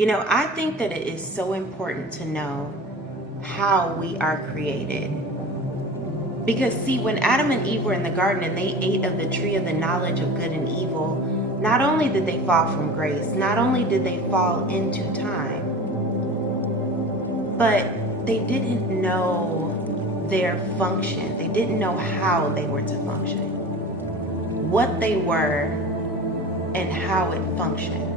I think that it is so important to know how we are created. Because, see, when Adam and Eve were in the garden and they ate of the tree of the knowledge of good and evil, not only did they fall from grace, not only did they fall into time, but they didn't know their function. They didn't know how they were to function, what they were, and how it functioned.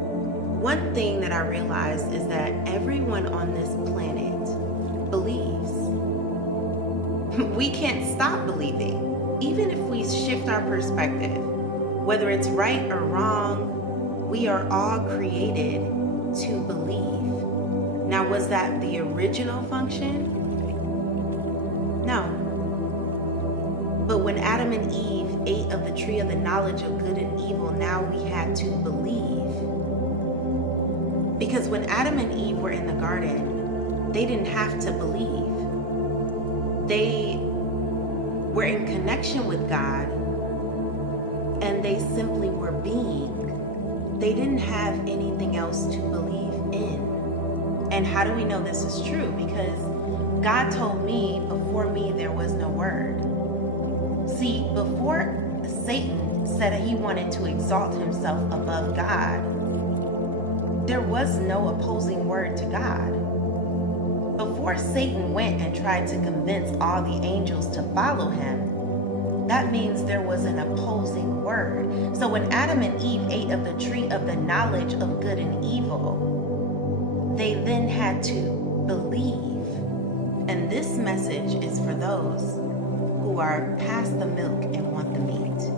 One thing that I realized is that everyone on this planet believes. We can't stop believing. Even if we shift our perspective, whether it's right or wrong, we are all created to believe. Now, was that the original function? No. But when Adam and Eve ate of the tree of the knowledge of good and evil, now we had to believe. Because when Adam and Eve were in the garden, they didn't have to believe. They were in connection with God, and they simply were being. They didn't have anything else to believe in. And how do we know this is true? Because God told me, before me there was no word. See, before Satan said he wanted to exalt himself above God, there was no opposing word to God. Before Satan went and tried to convince all the angels to follow him, that means there was an opposing word. So when Adam and Eve ate of the tree of the knowledge of good and evil, they then had to believe. And this message is for those who are past the milk and want the meat.